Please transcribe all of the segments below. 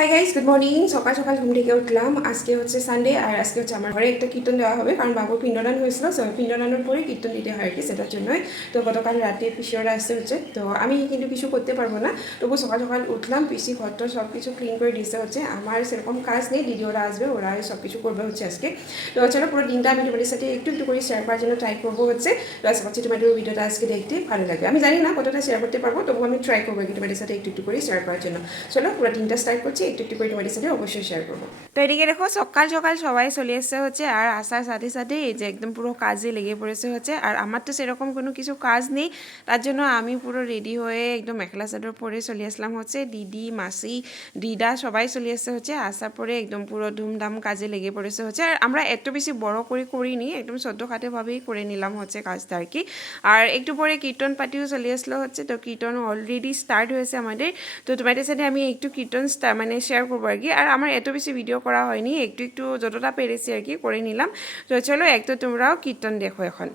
Hi guys, good morning. সকাল সকাল ঘুম থেকে উঠলাম। আজকে হচ্ছে সানডে, আর আজকে হচ্ছে আমার ঘরে একটা কীর্তন দেওয়া হবে, কারণ বাবুর পিণ্ডদান হয়েছিল। পিণ্ডদানের পরে কীর্তন দিতে হয় আর কি, সেটার জন্যই। তো গতকাল রাতে পিসিওরা আসতে হচ্ছে, তো আমি কিন্তু কিছু করতে পারবো না। তবু সকাল সকাল উঠলাম, পিসি ঘরটা সব কিছু ক্লিন করে দিতে হচ্ছে। আমার সেরকম কাজ নেই, দিদি ওরা আসবে, ওরা সব কিছু করবে হচ্ছে আজকে। তো চলো পুরো দিনটা আমি তোমাদের সাথে একটু একটু করে শেয়ার করার জন্য ট্রাই করবো হচ্ছে। তো আশা করছি তোমাদের ভিডিওটা আজকে দেখতে ভালো লাগবে। আমি জানি না কতটা শেয়ার করতে পারবো, তবু আমি ট্রাই করবো কি তোমাদের সাথে একটু একটু করে শেয়ার করার জন্য। চলো পুরো দিনটা স্টার্ট করছি, একটু একটু করে তোমাদের সাথে অবশ্যই শেয়ার করবো। তো এদিকে দেখো সকাল সকাল সবাই চলে এসছে হচ্ছে, আর আসার সাথে সাথে এই যে একদম পুরো কাজে লেগে পড়েছে হচ্ছে। আর আমার তো সেরকম কোনো কিছু কাজ নেই, তার জন্য আমি পুরো রেডি হয়ে একদম মেখেলা চাদর পরে চলে আসলাম হচ্ছে। দিদি, মাসি, দিদা সবাই চলে এসছে হচ্ছে। আসার পরে একদম পুরো ধুমধাম কাজে লেগে পড়েছে হচ্ছে। আর আমরা এত বেশি বড় করে করিনি, একদম ছোট্টখাটোভাবেই করে নিলাম হচ্ছে কাজটা আর কি। আর একটু পরে কীর্তন পার্টিও চলে আসলো হচ্ছে। তো কীর্তন অলরেডি স্টার্ট হয়েছে আমাদের। তো তোমাদের সাথে আমি একটু কীর্তন মানে শেয়ার করবো আর কি। আর আমার এত বেশি ভিডিও করা হয়নি, একটু একটু যতটা পেরেছি আর কি করে নিলাম। তো চলো একটু তোমরাও কীর্তন দেখো এখন।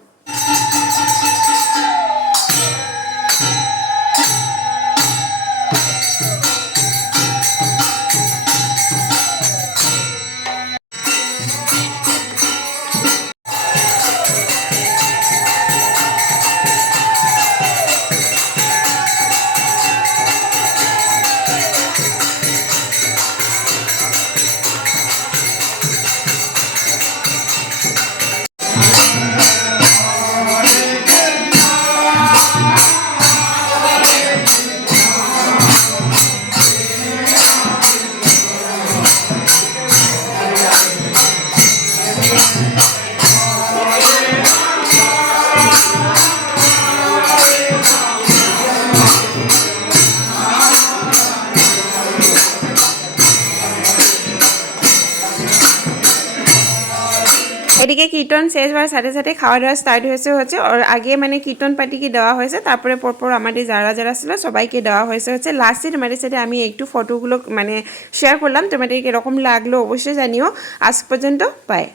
এদিকে কীর্তন শেষ হওয়ার সাথে সাথে খাওয়া দাওয়া স্টার্ট হয়েছে হচ্ছে। ওর আগে মানে কীর্তন পার্টিকে দেওয়া হয়েছে, তারপরে পরপর আমাদের যারা যারা ছিল সবাইকে দেওয়া হয়েছে হচ্ছে। লাস্টে তোমাদের সাথে আমি একটু ফটোগুলো মানে শেয়ার করলাম, তোমাদের কীরকম লাগলো অবশ্যই জানিও। আজ পর্যন্ত বাই।